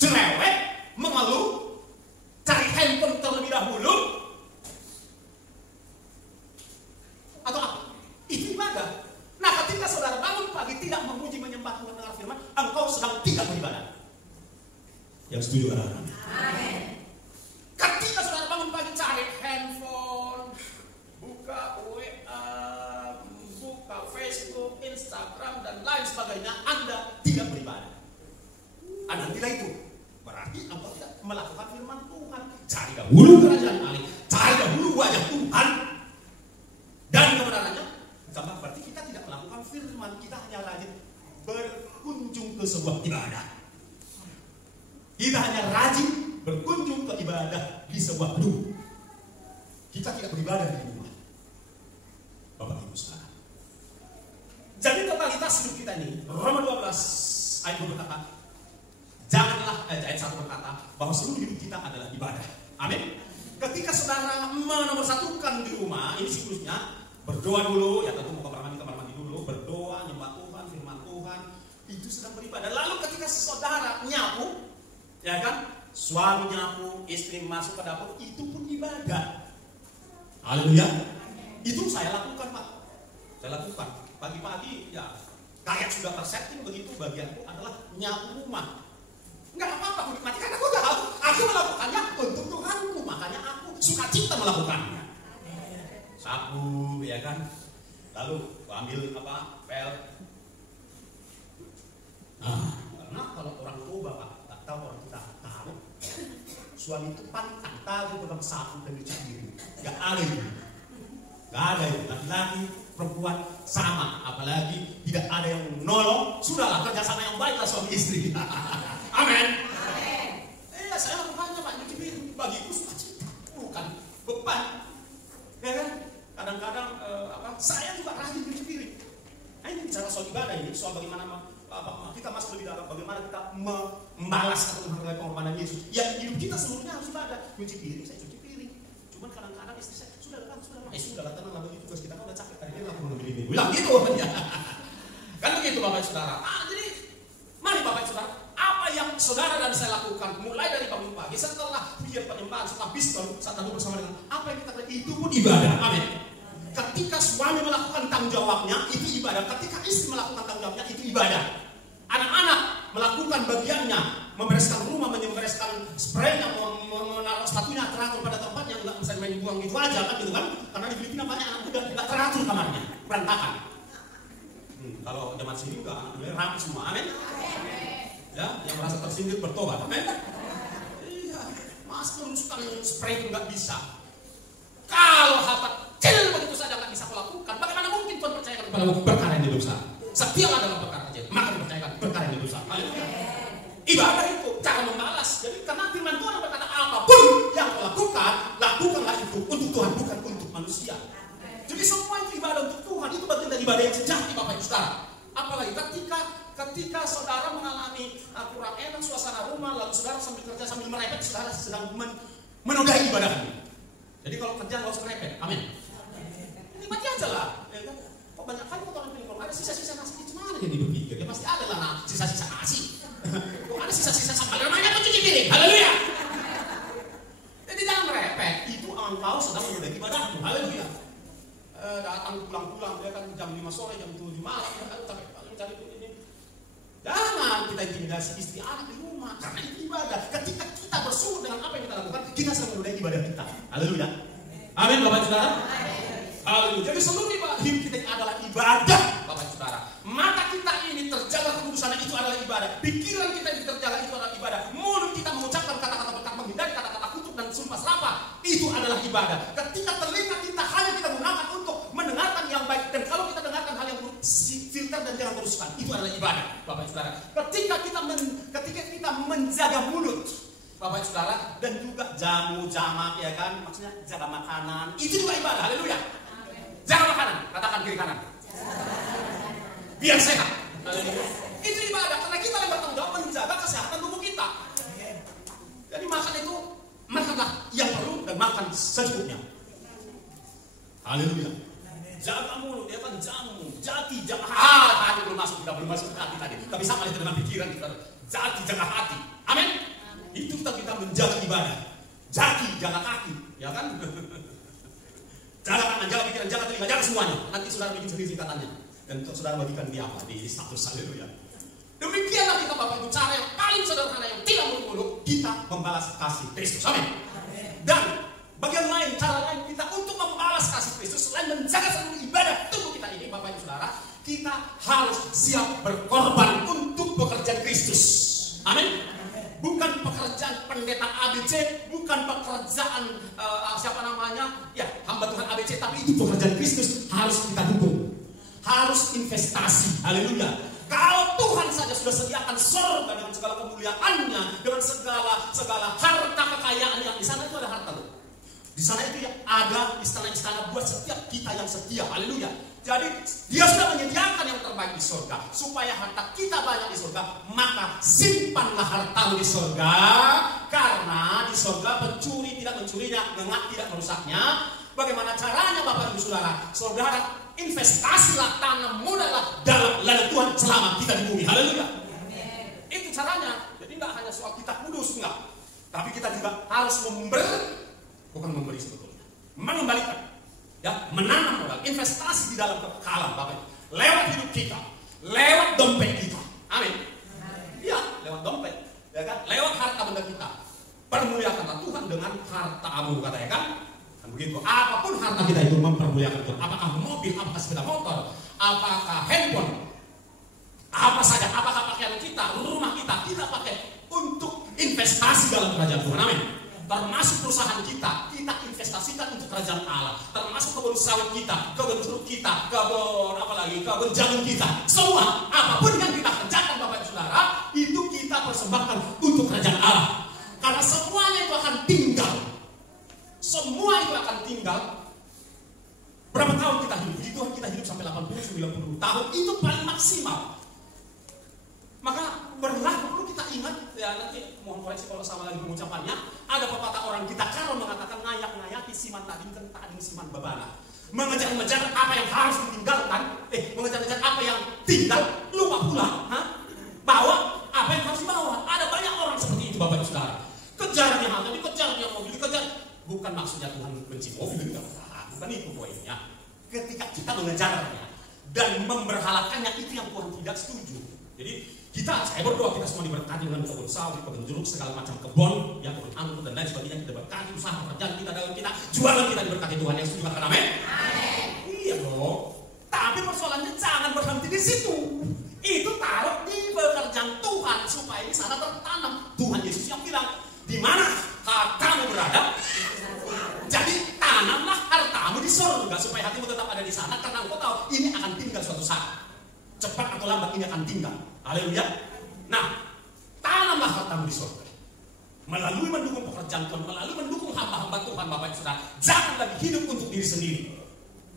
cerewet, mengeluh, cari handphone terlebih dahulu, atau apa? Itu ibadah. Nah, ketika saudara bangun pagi tidak memuji, menyembah Tuhan, mendengar firman, engkau sedang tidak beribadah. Yang setuju kan? Amin. Ketika saudara bangun pagi cari handphone, buka WA, buka Facebook, Instagram dan lain sebagainya, Anda tidak beribadah. Anda tidak itu. Berarti engkau tidak melakukan firman Tuhan. Cari dahulu kerajaan Allah, cari dahulu wajah Tuhan. Dan kebenarannya, sama berarti kita tidak melakukan firman, kita hanya rajin berkunjung ke sebuah ibadah. Kita hanya rajin berkunjung ke ibadah di sebuah gedung. Kita tidak beribadah di rumah. Bapak Ibu Saudara. Jadi totalitas hidup kita ini, Roma 12 ayat 2 berkata, janganlah ayat 1 berkata bahwa seluruh hidup kita adalah ibadah. Amin. Ketika saudara menomorsatukan di rumah, ini siklusnya, berdoa dulu, ya tentu mau kamar mandi dulu, berdoa, nyembah Tuhan, firman Tuhan, itu sedang beribadah. Lalu ketika saudara nyapu, ya kan, suami nyapu, istri masuk ke dapur, itu pun ibadah. Haleluya. Itu saya lakukan Pak. Saya lakukan. Pagi-pagi ya, kayak sudah tersetting begitu, bagianku adalah nyapu rumah. Enggak apa-apa, aku nikmati karena aku tahu aku melakukannya untuk Tuhanku, makanya aku suka cita melakukannya. Sapu, ya kan. Lalu ambil apa? Pel. Nah, karena kalau orang tua Bapak tak tahu, orang kita tahu. Suami itu pantang tahu pegang sapu dan dicuci diri. Gak ada itu. Gak ada itu. Laki-laki, perempuan sama. Apalagi tidak ada yang nolong. Sudahlah kerjasama yang baiklah suami istri. Amin. Saya lakukannya Pak, nyuci piring bagiku suka cita, bukan beban. Ya kan? Kadang-kadang saya juga rajin nyuci piring. Nah, ini bicara soal ibadah ini, soal bagaimana kita masuk lebih dalam, bagaimana kita membalas atau menghargai pengorbanan Yesus. Yesus. Ya hidup kita seluruhnya harus ibadah. Cuci piring, saya cuci piring. Cuman kadang-kadang istri saya, sudah lah, tenang lah, bagi tugas kita kan udah capek. Hari ini lah belum bilang gitu ya. Kan begitu Bapak Saudara. Jadi mari Bapak Saudara, apa yang saudara dan saya lakukan mulai dari bangun pagi setelah penyembahan, setelah biskon, saat lalu bersama dengan apa yang kita lakukan itu pun ibadah. Amin. Ketika suami melakukan tanggung jawabnya itu ibadah. Ketika istri melakukan tanggung jawabnya itu ibadah. Anak-anak melakukan bagiannya, membereskan rumah, membereskan spraynya, menaruh sepatunya teratur pada tempatnya, nggak bisa main buang gitu aja kan gitu kan? Karena di Filipina banyak anak muda nggak teratur kamarnya, berantakan. Kalau zaman sini nggak, rapi semua, amin. Ya, yang merasa tersindir bertobat, amin. Iya, mas merumuskan spray itu nggak bisa. Kalau hal kecil begitu saja nggak bisa melakukan, bagaimana mungkin Tuhan percayakan kepadamu perkara yang dosa? Setiap adalah perkara kecil, maka dipercayakan perkara yang dosa. Ibadah itu cara membalas. Jadi karena firman Tuhan berkata apapun yang kau lakukan, lakukanlah itu untuk Tuhan, bukan untuk manusia. Jadi semua itu ibadah untuk Tuhan. Itu bagian dari ibadah yang sejati, Bapak Ibu Saudara. Apalagi ketika saudara mengalami kurang enak suasana rumah, lalu saudara sambil kerja sambil merepet, saudara sedang menodai ibadah. Jadi kalau kerja nggak usah merepet, amin. Nikmati aja lah. Ya kan? Kok banyak kali kotoran piring, kalau ada sisa-sisa nasi itu mana yang dipikir? Ya pasti ada lah sisa-sisa nasi. Kok ada sisa-sisa sambal, namanya pencuci piring. Haleluya. Jadi jangan merepet. Itu engkau sedang menodai ibadahmu. Haleluya. Datang pulang-pulang dia kan jam 5 sore, jam 7 malam, ya kan capek paling cari ini. Jangan kita intimidasi istri anak di rumah, karena itu ibadah. Ketika kita bersyukur dengan apa yang kita lakukan, kita sedang menodai ibadah kita. Haleluya. Amin Bapak Saudara. Haleluya. Jadi seluruh hidup kita adalah ibadah, Bapak Saudara. Mata kita ini terjaga kekudusan itu adalah ibadah. Pikiran kita ini terjaga itu adalah ibadah. Mulut kita mengucapkan kata-kata berkat, menghindari kata-kata kutuk dan sumpah serapah, itu adalah ibadah. Ketika telinga kita hanya kita gunakan untuk mendengarkan yang baik, dan kalau kita dengarkan hal yang buruk, filter dan jangan teruskan, itu adalah ibadah, Bapak Saudara. Ketika kita menjaga mulut, Bapak Saudara, dan juga jamak ya kan, maksudnya jaga makanan, itu juga ibadah. Haleluya. Jaga makanan, katakan kiri kanan. Biar sehat. Itu ibadah karena kita yang bertanggung jawab menjaga kesehatan tubuh kita. Jadi makan itu makanlah yang perlu dan makan secukupnya. Haleluya. Jaga mulut, dia kan jamu, jati, jaga hati belum masuk ke hati tadi. Tapi sama itu dengan pikiran kita. Jati, jaga hati. Amin. Itu kita menjaga ibadah. Jati, jaga kaki, ya kan? Jaga tangan, jaga pikiran, jaga telinga, jaga semuanya. Nanti saudara bikin sendiri singkatannya. Dan untuk saudara bagikan di apa? Di status. Haleluya. Demikianlah kita Bapak Ibu, cara yang paling sederhana yang tidak muluk-muluk kita membalas kasih Kristus. Amin. Dan bagian lain, cara lain kita untuk membalas kasih Kristus selain menjaga seluruh ibadah tubuh kita ini, Bapak Ibu Saudara, kita harus siap berkorban untuk pekerjaan Kristus. Amin. Bukan pekerjaan pendeta ABC, bukan pekerjaan hamba Tuhan ABC, tapi itu pekerjaan Kristus harus kita dukung. Harus investasi. Haleluya. Kalau Tuhan saja sudah sediakan surga dengan segala kemuliaannya, dengan segala harta kekayaan yang di sana, itu ada harta loh. Di sana itu ada istana-istana buat setiap kita yang setia. Haleluya. Jadi dia sudah menyediakan yang terbaik di surga. Supaya harta kita banyak di surga, maka simpanlah hartamu di surga. Karena di surga pencuri tidak mencurinya, ngengak tidak merusaknya. Bagaimana caranya Bapak Ibu Saudara? Saudara investasilah, tanam modallah dalam ladang Tuhan selama kita di bumi. Haleluya. Itu caranya. Jadi nggak hanya soal kita kudus, enggak. Tapi kita juga harus bukan memberi sebetulnya, mengembalikan, ya, menanam modal, investasi di dalam kekekalan, Bapak. Lewat hidup kita, lewat dompet kita. Amin. Iya, lewat dompet, ya kan? Lewat harta benda kita. Permuliakanlah Tuhan dengan hartamu, katanya kan? Kan begitu. Apapun harta kita itu mempermuliakan Tuhan. Apakah mobil, apakah sepeda motor, apakah handphone, apa saja, apakah pakaian kita, rumah kita pakai untuk investasi dalam kerajaan Tuhan. Amin. Termasuk perusahaan kita investasikan untuk kerajaan Allah. Termasuk kebun sawit kita, kebun jeruk kita, kebun jagung kita. Semua, apapun yang kita kerjakan Bapak Ibu Saudara, itu kita persembahkan untuk kerajaan Allah. Karena semuanya itu akan tinggal. Semua itu akan tinggal. Berapa tahun kita hidup? Puji Tuhan kita hidup sampai 80-90 tahun. Itu paling maksimal. Maka perlu kita ingat, ya nanti mohon koreksi kalau sama lagi Tuhannya. Ada pepatah orang kita Karo mengatakan ngayak-ngayaki siman tading siman babana. Mengejar-ngejar apa yang harus ditinggalkan, mengejar-ngejar apa yang tinggal, lupa pula bawa apa yang harus dibawa. Ada banyak orang seperti itu, Bapak Ibu Saudara. Kejarnya hal tadi, kejarnya mobil, dikejar. Bukan maksudnya Tuhan benci mobil, bukan itu poinnya. Ketika kita mengejarnya dan memberhalakannya, itu yang Tuhan tidak setuju. Jadi saya berdoa kita semua diberkati dengan kebun sawit, kebun jeruk, segala macam kebun, yang kebun anggur dan lain sebagainya. Kita berkati usaha pekerjaan kita, dalam kita, jualan kita diberkati Tuhan. Yang setuju katakan amin. Iya dong. Tapi persoalannya jangan berhenti di situ. Itu taruh di pekerjaan Tuhan supaya di sana tertanam. Tuhan Yesus yang bilang, di mana hartamu berada, jadi tanamlah hartamu di surga supaya hatimu tetap ada di sana, karena engkau tahu ini akan tinggal suatu saat. Cepat atau lambat ini akan tinggal. Haleluya. Nah, tanamlah hartamu di surga. Melalui mendukung pekerjaan Tuhan, melalui mendukung hamba-hamba Tuhan, Bapak Ibu Saudara. Jangan lagi hidup untuk diri sendiri.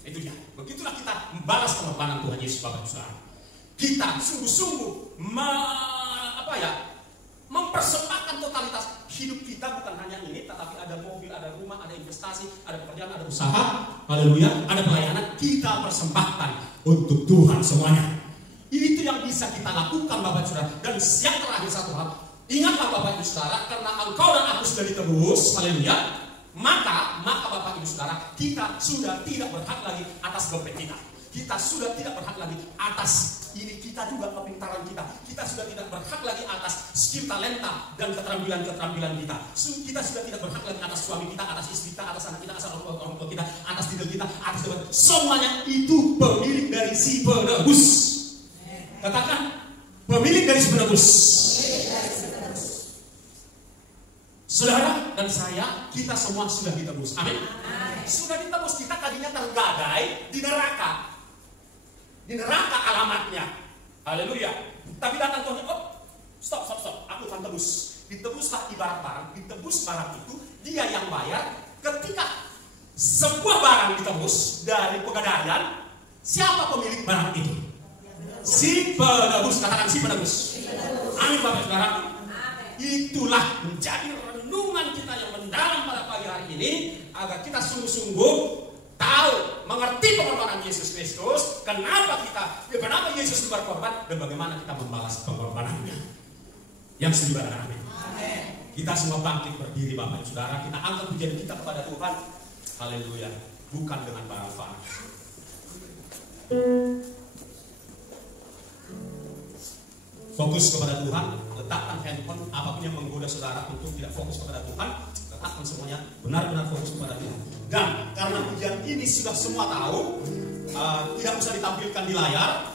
Itu dia. Begitulah kita membalas pengorbanan Tuhan Yesus, Bapak Ibu Saudara. Kita sungguh-sungguh mempersembahkan totalitas hidup kita, bukan hanya ini, tetapi ada mobil, ada rumah, ada investasi, ada pekerjaan, ada usaha. Haleluya. Ada pelayanan, kita persembahkan untuk Tuhan semuanya. Itu yang bisa kita lakukan, Bapak Ibu Saudara. Dan yang terakhir satu hal, ingatlah Bapak Ibu Saudara, karena engkau dan aku sudah ditebus, haleluya, maka Bapak Ibu Saudara, kita sudah tidak berhak lagi atas dompet kita. Kita sudah tidak berhak lagi atas ini kita juga, kepintaran kita. Kita sudah tidak berhak lagi atas skill, talenta, dan keterampilan kita. Kita sudah tidak berhak lagi atas suami kita, atas istri kita, atas anak kita, atas orang tua kita, atas titel kita, atas jabatan. Semuanya itu pemilik dari si penebus. Katakan, pemilik dari si penebus. Saudara dan saya, kita semua sudah ditebus. Amin. Sudah ditebus. Kita tadinya tergadai di neraka. Di neraka alamatnya. Haleluya. Tapi datang Tuhan, stop. Aku akan tebus. Ditebuslah ibarat barang. Ditebus barang itu, dia yang bayar. Ketika sebuah barang ditebus dari pegadaian, siapa pemilik barang itu? Si penebus. Katakan si penebus. Amin, Bapak Saudara. Itulah menjadi renungan kita yang mendalam pada pagi hari ini, agar kita sungguh-sungguh tahu, mengerti pengorbanan Yesus Kristus, kenapa Yesus berkorban, dan bagaimana kita membalas pengorbanannya. Yang setuju katakan amin. Kita semua bangkit berdiri, Bapak Saudara. Kita angkat pujian kita kepada Tuhan. Haleluya. Bukan dengan barang fana. Fokus kepada Tuhan, letakkan handphone, apapun yang menggoda saudara untuk tidak fokus kepada Tuhan, letakkan semuanya benar-benar fokus kepada Tuhan. Dan karena pujian ini sudah semua tahu, tidak usah ditampilkan di layar,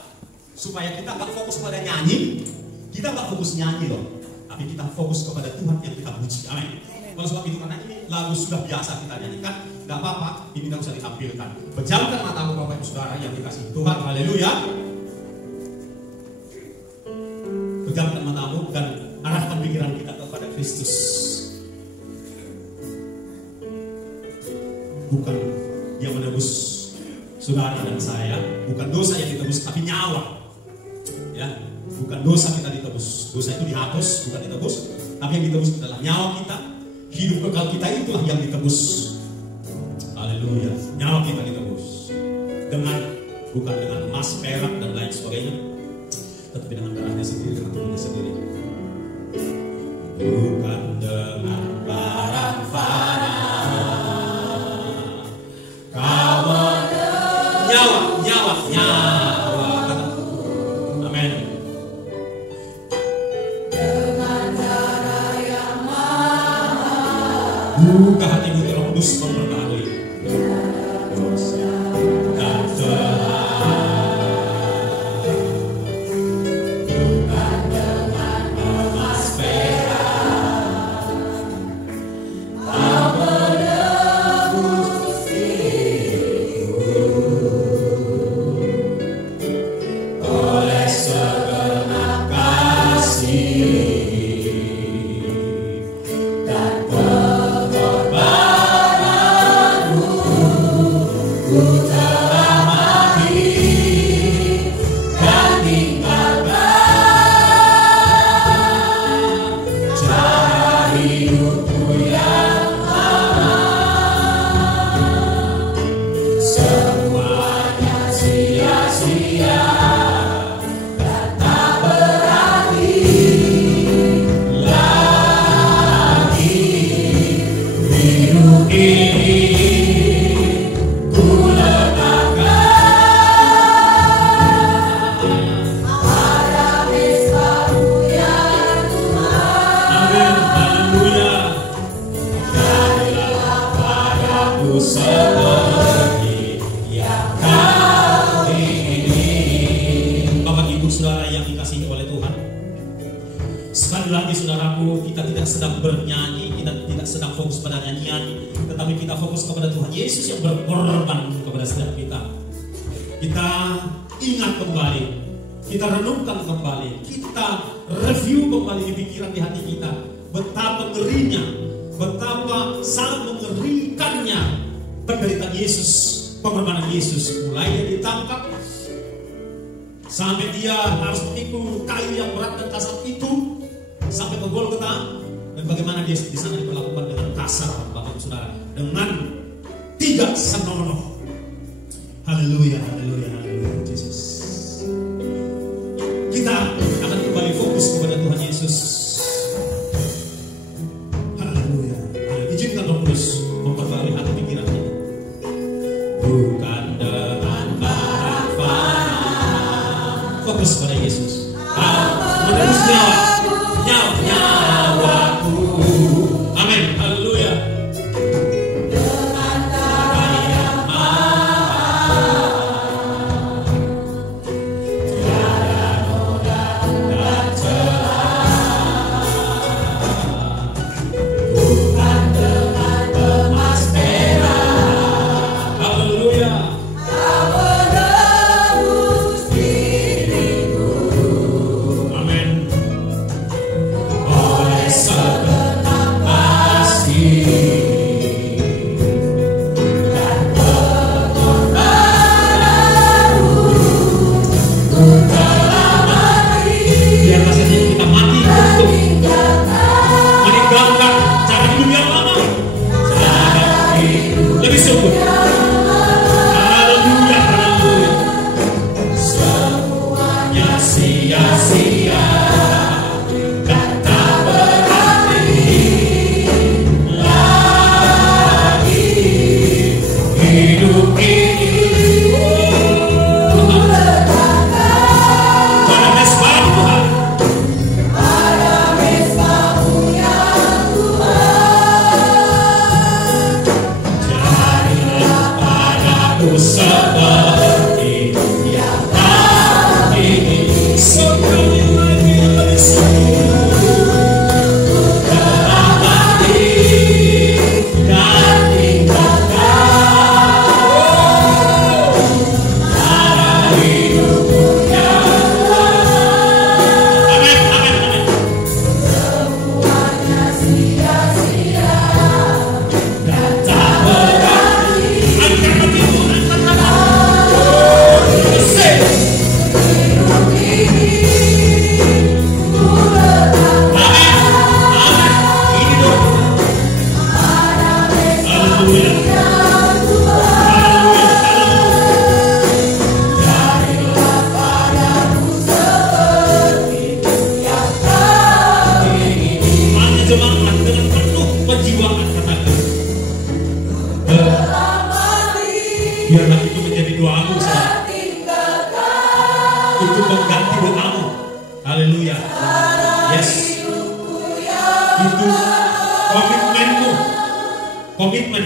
supaya kita nggak fokus pada nyanyi. Kita nggak fokus nyanyi loh, tapi kita fokus kepada Tuhan yang kita puji. Amin. Oleh sebab itu, karena ini lagu sudah biasa kita nyanyikan, nggak apa-apa, ini nggak usah ditampilkan. Pejamkan matamu, Bapak Ibu Saudara yang dikasihi Tuhan. Haleluya. Pejamkan matamu dan arahkan pikiran kita kepada Kristus. Bukan yang menebus saudara dan saya, bukan dosa yang ditebus, tapi nyawa. Ya, bukan dosa kita ditebus. Dosa itu dihapus, bukan ditebus. Tapi yang ditebus adalah nyawa kita. Hidup kekal kita itulah yang ditebus. Haleluya. Nyawa kita ditebus. Bukan dengan emas, perak dan lain sebagainya, tetapi dengan darahnya sendiri, dengan tubuhnya sendiri. Bukan dengan barang fana, nyawa. Amin. Dengan darah yang mahal, buka hatimu terus memperbaharui dan pengorbanan kepentingan, tetapi kita fokus kepada Tuhan Yesus yang berkorban kepada setiap kita. Kita ingat kembali, kita renungkan kembali, kita review kembali di pikiran, di hati kita, betapa ngerinya, betapa sangat mengerikannya penderitaan Yesus, pengorbanan Yesus. Mulai dia ditangkap sampai dia harus memikul kayu yang berat dan kasar itu sampai ke Golgota, dan bagaimana dia di sana diperlakukan dengan kasar, Bapak Saudara, dengan tidak senonoh. Haleluya, haleluya, haleluya, Yesus. Kita akan kembali fokus kepada Tuhan Yesus. Haleluya. Izinkan Roh Kudus memperbarui hati pikiran kita. Bukan dengan barang-barang, fokus pada Yesus. Menebus nyawaku. Amin. Haleluya. Biarlah itu menjadi doamu, saudara. Itu mengganti doamu. Haleluya. Yes. Itu komitmenmu. Komitmen.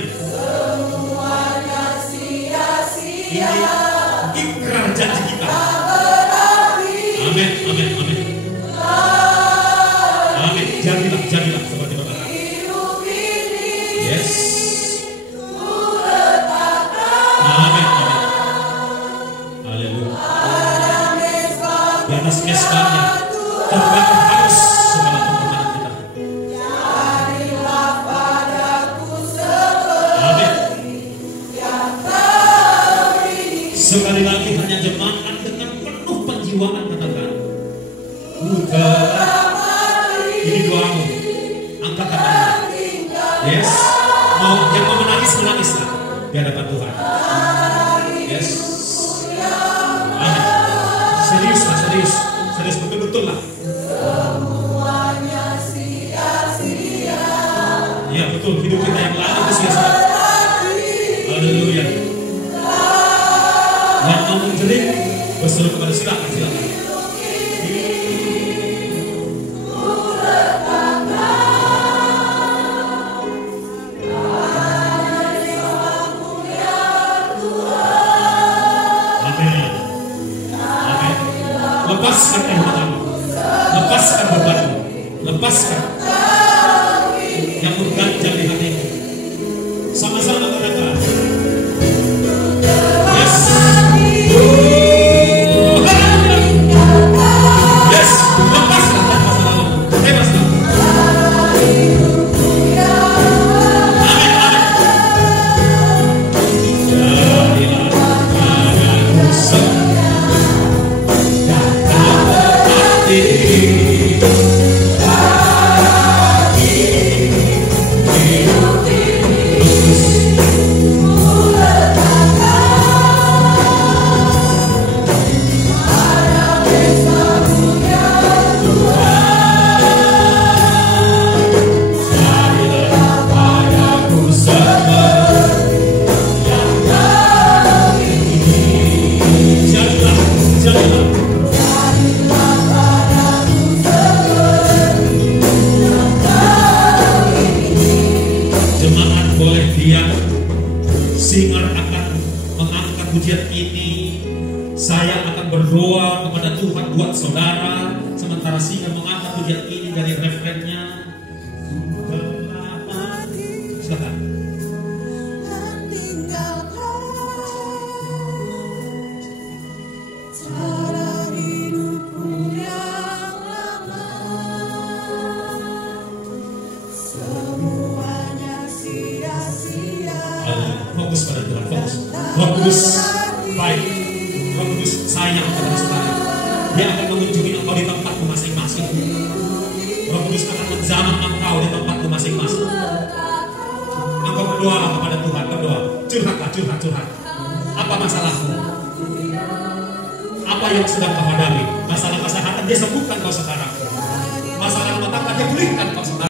Ini ikrar janji kita. Amin, amin, amin. Amin. Jadilah, jadilah seperti Bapak. Yes. Di atas mesbahnya terbakar hangus segala pengorbanan kita. Amin. Sekali lagi hanya jemaat dengan penuh penjiwaan katakan, ini doamu, angkat tanganmu. Yes, yang mau menangis menangislah di hadapan Tuhan. Yes. Amin. Serius lah, serius betul-betul lah. Semuanya sia-sia. Ya betul, hidup kita yang lalu itu sia-sia. Haleluya. Yang mau menjerit berseru kepada silakan. Lepaskan kehutamu, lepaskan bebanmu, lepaskan yang mengganjal di hatimu. Sama-sama katakan. Yes. Yes. Lepaskan masa lalu. Bebaskan. Amin. Jadilah padaku singer akan mengangkat pujian ini. Saya akan berdoa kepada Tuhan buat saudara, sementara singer mengangkat pujian ini dari referennya. Silakan. Fokus pada Tuhan, fokus. Roh Kudus baik, Roh Kudus sayang kepada saudara. Dia akan mengunjungi engkau di tempatmu masing-masing. Roh Kudus akan menjamah engkau di tempatmu masing-masing. Engkau berdoa kepada Tuhan, berdoa. Curhat. Apa masalahmu? Apa yang sedang kau hadapi? Masalah kesehatan dia sembuhkan kau sekarang. Masalah rumah tangga dia pulihkan kau sekarang.